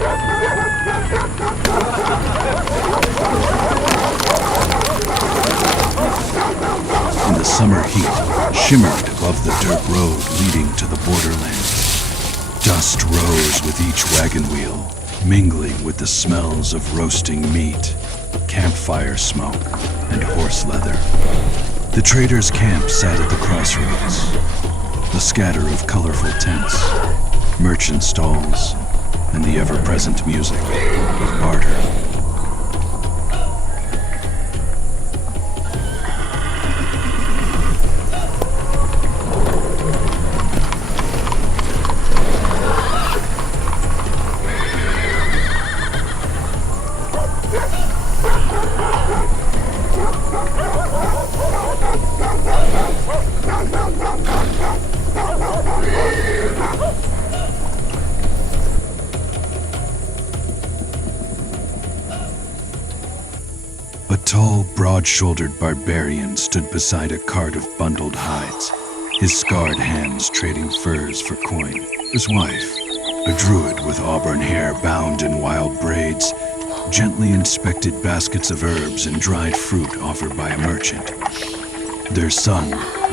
And the summer heat shimmered above the dirt road leading to the Borderlands. Dust rose with each wagon wheel, mingling with the smells of roasting meat, campfire smoke, and horse leather. The traders' camp sat at the crossroads. The scatter of colorful tents, merchant stalls, and the ever-present music of barter. A tall, broad-shouldered barbarian stood beside a cart of bundled hides, his scarred hands trading furs for coin. His wife, a druid with auburn hair bound in wild braids, gently inspected baskets of herbs and dried fruit offered by a merchant. Their son,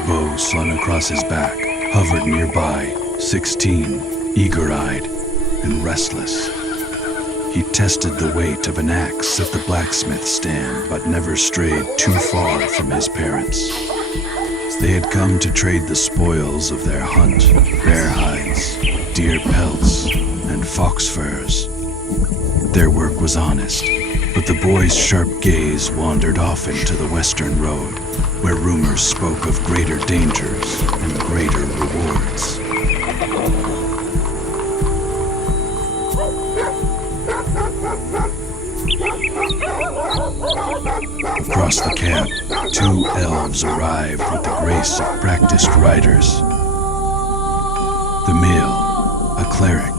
bow slung across his back, hovered nearby, 16, eager-eyed and restless. He tested the weight of an axe at the blacksmith stand, but never strayed too far from his parents. They had come to trade the spoils of their hunt, bear hides, deer pelts, and fox furs. Their work was honest, but the boy's sharp gaze wandered off into the western road, where rumors spoke of greater dangers and greater rewards. Across the camp, two elves arrived with the grace of practiced riders. The male, a cleric,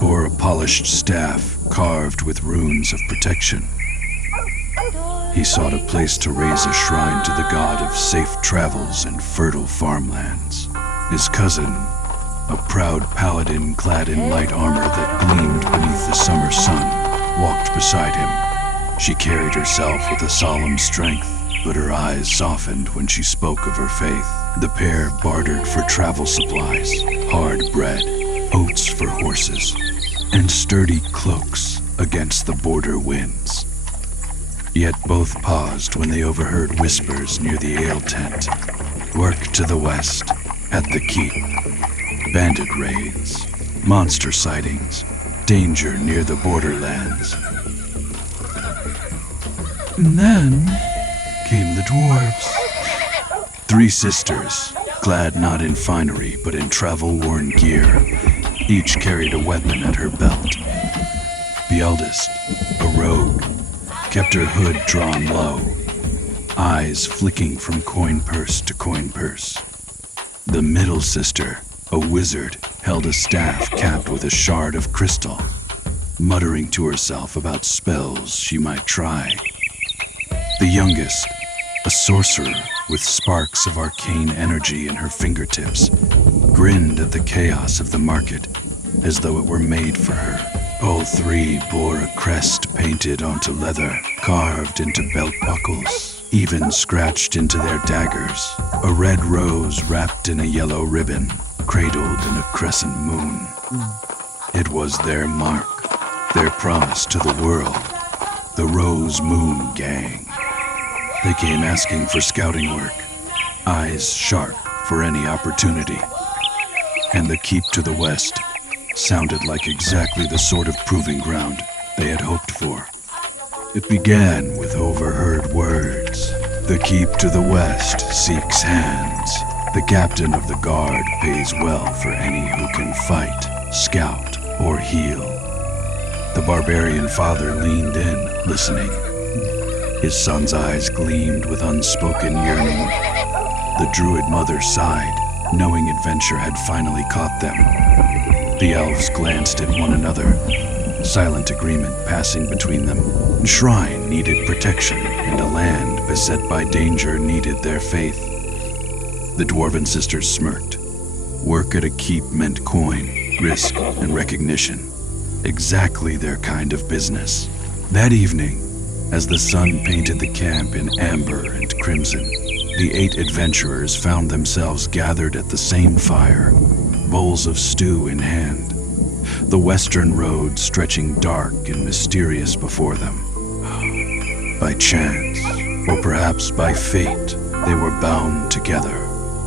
bore a polished staff carved with runes of protection. He sought a place to raise a shrine to the god of safe travels and fertile farmlands. His cousin, a proud paladin clad in light armor that gleamed beneath the summer sun, walked beside him. She carried herself with a solemn strength, but her eyes softened when she spoke of her faith. The pair bartered for travel supplies, hard bread, oats for horses, and sturdy cloaks against the border winds. Yet both paused when they overheard whispers near the ale tent. Work to the west, at the keep. Bandit raids, monster sightings, danger near the Borderlands. And then came the dwarves. Three sisters, clad not in finery but in travel-worn gear, each carried a weapon at her belt. The eldest, a rogue, kept her hood drawn low, eyes flicking from coin purse to coin purse. The middle sister, a wizard, held a staff capped with a shard of crystal, muttering to herself about spells she might try. The youngest, a sorcerer with sparks of arcane energy in her fingertips, grinned at the chaos of the market as though it were made for her. All three bore a crest painted onto leather, carved into belt buckles, even scratched into their daggers. A red rose wrapped in a yellow ribbon, cradled in a crescent moon. It was their mark, their promise to the world, the Rose Moon Gang. They came asking for scouting work, eyes sharp for any opportunity. And the keep to the west sounded like exactly the sort of proving ground they had hoped for. It began with overheard words. The keep to the west seeks hands. The captain of the guard pays well for any who can fight, scout, or heal. The barbarian father leaned in, listening. His son's eyes gleamed with unspoken yearning. The druid mother sighed, knowing adventure had finally caught them. The elves glanced at one another, silent agreement passing between them. A shrine needed protection, and a land beset by danger needed their faith. The dwarven sisters smirked. Work at a keep meant coin, risk, and recognition. exactly their kind of business. That evening, as the sun painted the camp in amber and crimson, the 8 adventurers found themselves gathered at the same fire, bowls of stew in hand, the western road stretching dark and mysterious before them. By chance, or perhaps by fate, they were bound together.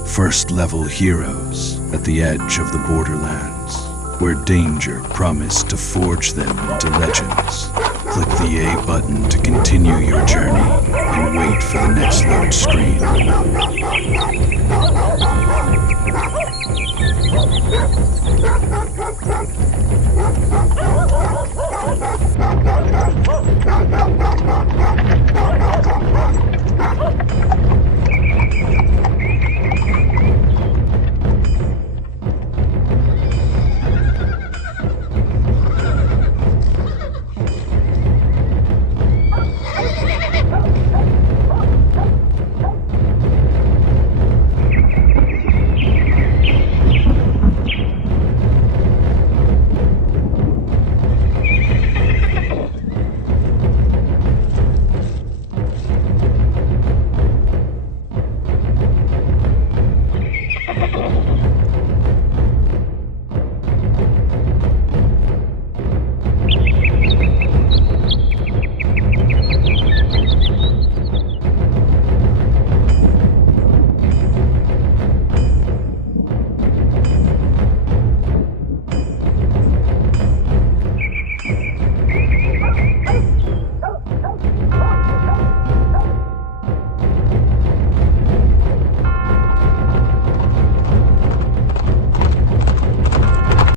First-level heroes at the edge of the Borderlands, where danger promised to forge them into legends. Click the A button to continue your journey and wait for the next load screen.